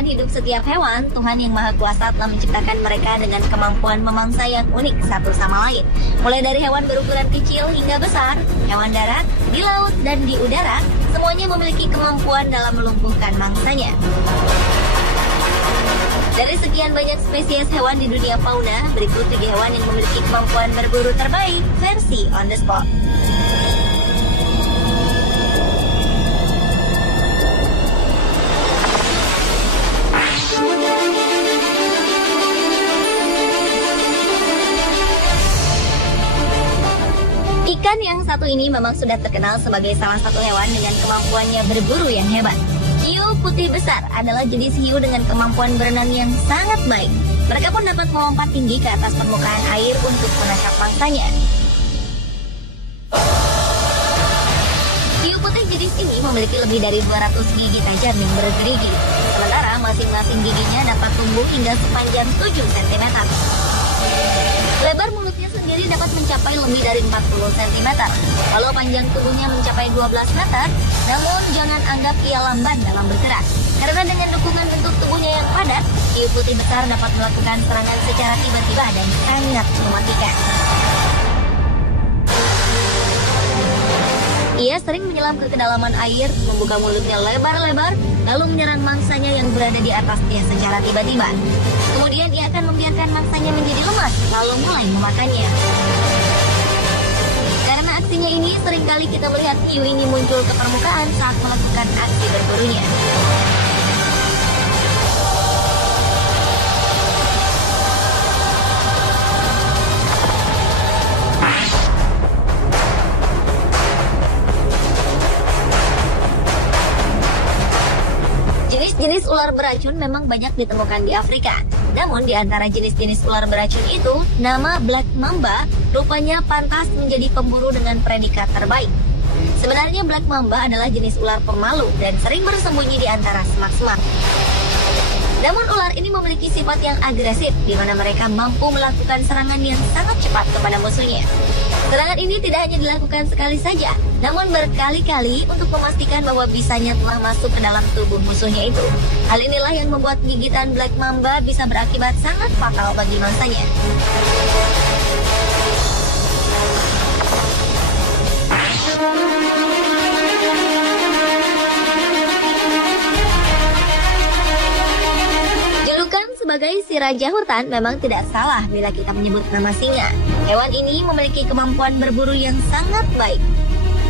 akan hidup setiap hewan, Tuhan Yang Maha Kuasa telah menciptakan mereka dengan kemampuan memangsa yang unik satu sama lain. Mulai dari hewan berukuran kecil hingga besar, hewan darat, di laut, dan di udara, semuanya memiliki kemampuan dalam melumpuhkan mangsanya. Dari sekian banyak spesies hewan di dunia fauna, berikut 3 hewan yang memiliki kemampuan berburu terbaik versi on the spot. Ikan yang satu ini memang sudah terkenal sebagai salah satu hewan dengan kemampuannya berburu yang hebat. Hiu putih besar adalah jenis hiu dengan kemampuan berenang yang sangat baik. Mereka pun dapat melompat tinggi ke atas permukaan air untuk menangkap mangsanya. Hiu putih jenis ini memiliki lebih dari 200 gigi tajam yang bergerigi. Sementara masing-masing giginya dapat tumbuh hingga sepanjang 7 cm. Lebar mulutnya sendiri dapat mencapai lebih dari 40 cm. Walau panjang tubuhnya mencapai 12 meter, namun jangan anggap ia lamban dalam bergerak. Karena dengan dukungan bentuk tubuhnya yang padat, hiu putih besar dapat melakukan serangan secara tiba-tiba dan sangat mematikan. Ia sering menyelam ke kedalaman air, membuka mulutnya lebar-lebar, lalu menyerang mangsanya yang berada di atasnya secara tiba-tiba. Kemudian ia akan membiarkan mangsanya menjadi lemas, lalu mulai memakannya. Karena aksinya ini, seringkali kita melihat hiu ini muncul ke permukaan saat melakukan aksi berburunya. Jenis ular beracun memang banyak ditemukan di Afrika. Namun di antara jenis-jenis ular beracun itu, nama Black Mamba rupanya pantas menjadi pemburu dengan predikat terbaik. Sebenarnya Black Mamba adalah jenis ular pemalu dan sering bersembunyi di antara semak-semak. Namun ular ini memiliki sifat yang agresif, di mana mereka mampu melakukan serangan yang sangat cepat kepada musuhnya. Serangan ini tidak hanya dilakukan sekali saja, namun berkali-kali untuk memastikan bahwa bisanya telah masuk ke dalam tubuh musuhnya itu. Hal inilah yang membuat gigitan Black Mamba bisa berakibat sangat fatal bagi mangsanya. Sebagai si raja hutan memang tidak salah bila kita menyebut nama singa. Hewan ini memiliki kemampuan berburu yang sangat baik.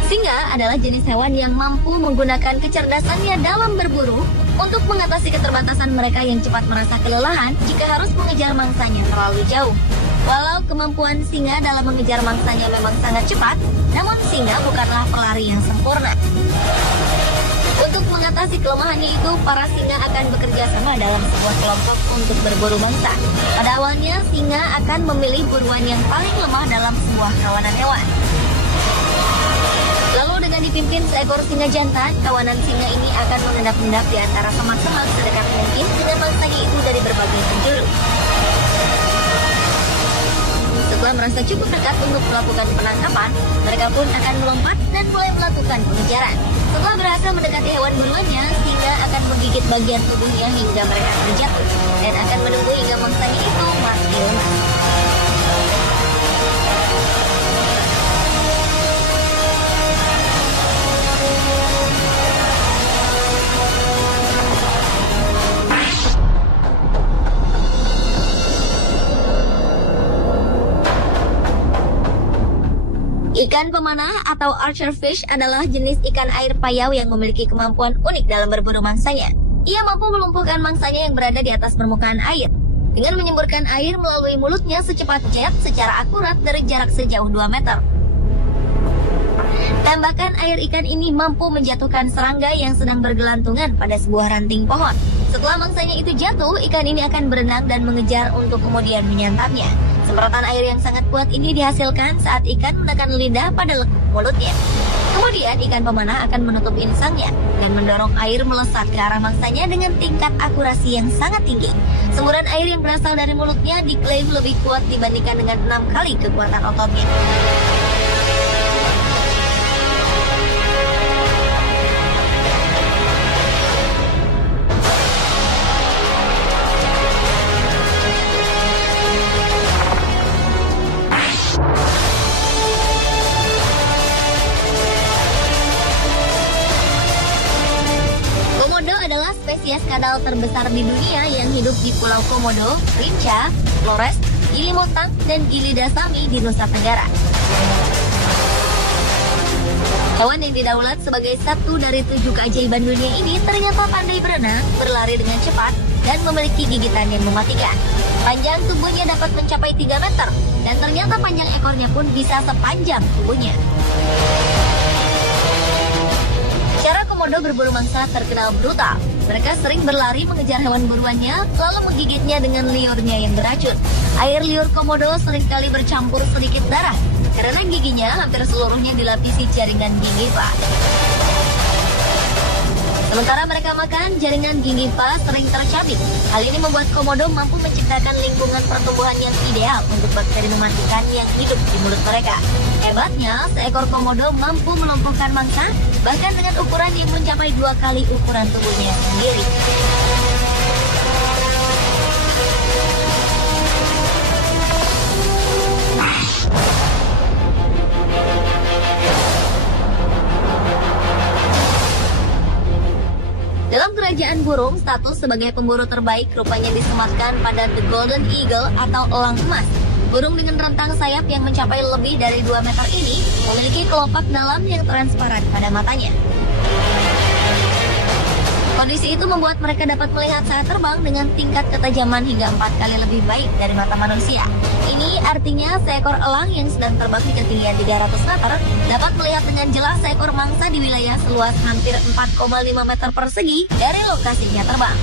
Singa adalah jenis hewan yang mampu menggunakan kecerdasannya dalam berburu untuk mengatasi keterbatasan mereka yang cepat merasa kelelahan jika harus mengejar mangsanya terlalu jauh. Walau kemampuan singa dalam mengejar mangsanya memang sangat cepat, namun singa bukanlah pelari yang sempurna. Untuk mengatasi kelemahannya itu, para singa akan bekerja sama dalam sebuah kelompok untuk berburu mangsa. Pada awalnya, singa akan memilih buruan yang paling lemah dalam sebuah kawanan hewan. Lalu dengan dipimpin seekor singa jantan, kawanan singa ini akan mengendap-endap di antara semak-semak sedekat mungkin dengan mangsanya itu dari berbagai penjuru. Setelah merasa cukup dekat untuk melakukan penangkapan, mereka pun akan melompat dan mulai melakukan pengejaran. Setelah berhasil mendekati hewan buruannya, singa akan menggigit bagian tubuhnya hingga mereka terjatuh dan akan menunggu hingga mangsanya itu mati lemas. Ikan pemanah atau archer fish adalah jenis ikan air payau yang memiliki kemampuan unik dalam berburu mangsanya. Ia mampu melumpuhkan mangsanya yang berada di atas permukaan air dengan menyemburkan air melalui mulutnya secepat jet secara akurat dari jarak sejauh 2 meter. Tembakan air ikan ini mampu menjatuhkan serangga yang sedang bergelantungan pada sebuah ranting pohon. Setelah mangsanya itu jatuh, ikan ini akan berenang dan mengejar untuk kemudian menyantapnya. Semprotan air yang sangat kuat ini dihasilkan saat ikan menekan lidah pada lekuk mulutnya. Kemudian ikan pemanah akan menutup insangnya dan mendorong air melesat ke arah mangsanya dengan tingkat akurasi yang sangat tinggi. Semburan air yang berasal dari mulutnya diklaim lebih kuat dibandingkan dengan 6 kali kekuatan ototnya. kadal terbesar di dunia yang hidup di Pulau Komodo, Rinca, Flores, Gili Montang, dan Gili Dasami di Nusa Tenggara. Hewan yang didaulat sebagai satu dari 7 keajaiban dunia ini ternyata pandai berenang, berlari dengan cepat, dan memiliki gigitan yang mematikan. Panjang tubuhnya dapat mencapai 3 meter, dan ternyata panjang ekornya pun bisa sepanjang tubuhnya. Cara komodo berburu mangsa terkenal brutal. Mereka sering berlari mengejar hewan buruannya, lalu menggigitnya dengan liurnya yang beracun. Air liur komodo seringkali bercampur sedikit darah, karena giginya hampir seluruhnya dilapisi jaringan gingiva. Sementara mereka makan, jaringan gingiva sering tercabik. Hal ini membuat komodo mampu menciptakan lingkungan pertumbuhan yang ideal untuk bakteri mematikan yang hidup di mulut mereka. Hebatnya, seekor komodo mampu melumpuhkan mangsa, bahkan dengan ukuran yang mencapai 2 kali ukuran tubuhnya sendiri. Dalam kerajaan burung, status sebagai pemburu terbaik rupanya disematkan pada The Golden Eagle atau elang emas. Burung dengan rentang sayap yang mencapai lebih dari 2 meter ini memiliki kelopak dalam yang transparan pada matanya. Kondisi itu membuat mereka dapat melihat saat terbang dengan tingkat ketajaman hingga 4 kali lebih baik dari mata manusia. Ini artinya seekor elang yang sedang terbang di ketinggian 300 meter dapat melihat dengan jelas seekor mangsa di wilayah seluas hampir 4,5 meter persegi dari lokasinya terbang.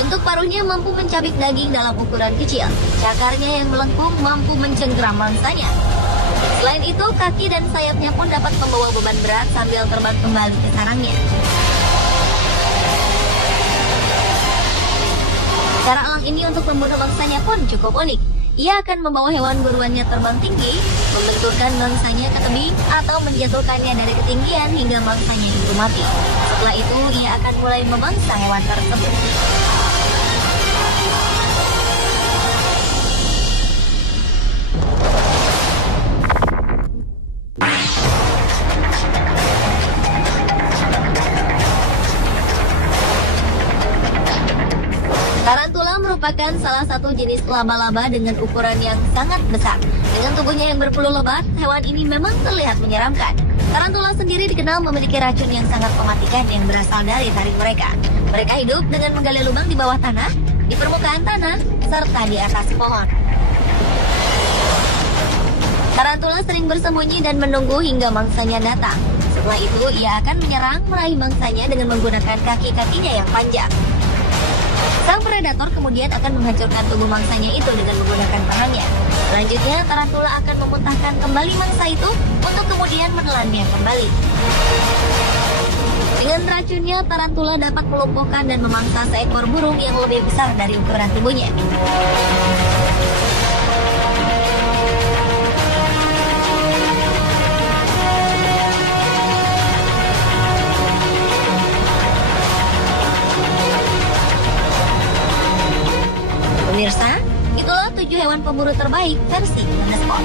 Bentuk paruhnya mampu mencabik daging dalam ukuran kecil. Cakarnya yang melengkung mampu mencengkeram mangsanya. Selain itu, kaki dan sayapnya pun dapat membawa beban berat sambil terbang kembali ke sarangnya. Cara elang ini untuk membunuh mangsanya pun cukup unik. Ia akan membawa hewan buruannya terbang tinggi, membenturkan mangsanya ke tebing, atau menjatuhkannya dari ketinggian hingga mangsanya itu mati. Setelah itu, ia akan mulai memangsa hewan tersebut. Tarantula merupakan salah satu jenis laba-laba dengan ukuran yang sangat besar. Dengan tubuhnya yang berpeluh lebat, hewan ini memang terlihat menyeramkan. Tarantula sendiri dikenal memiliki racun yang sangat mematikan yang berasal dari taring mereka. Mereka hidup dengan menggali lubang di bawah tanah, di permukaan tanah, serta di atas pohon. Tarantula sering bersembunyi dan menunggu hingga mangsanya datang. Setelah itu, ia akan menyerang meraih mangsanya dengan menggunakan kaki-kakinya yang panjang. Sang predator kemudian akan menghancurkan tubuh mangsanya itu dengan menggunakan tangannya. Selanjutnya, tarantula akan memuntahkan kembali mangsa itu untuk kemudian menelannya kembali. Dengan racunnya, tarantula dapat melumpuhkan dan memangsa seekor burung yang lebih besar dari ukuran tubuhnya. Pemirsa, itulah 7 hewan pemburu terbaik versi The Spot.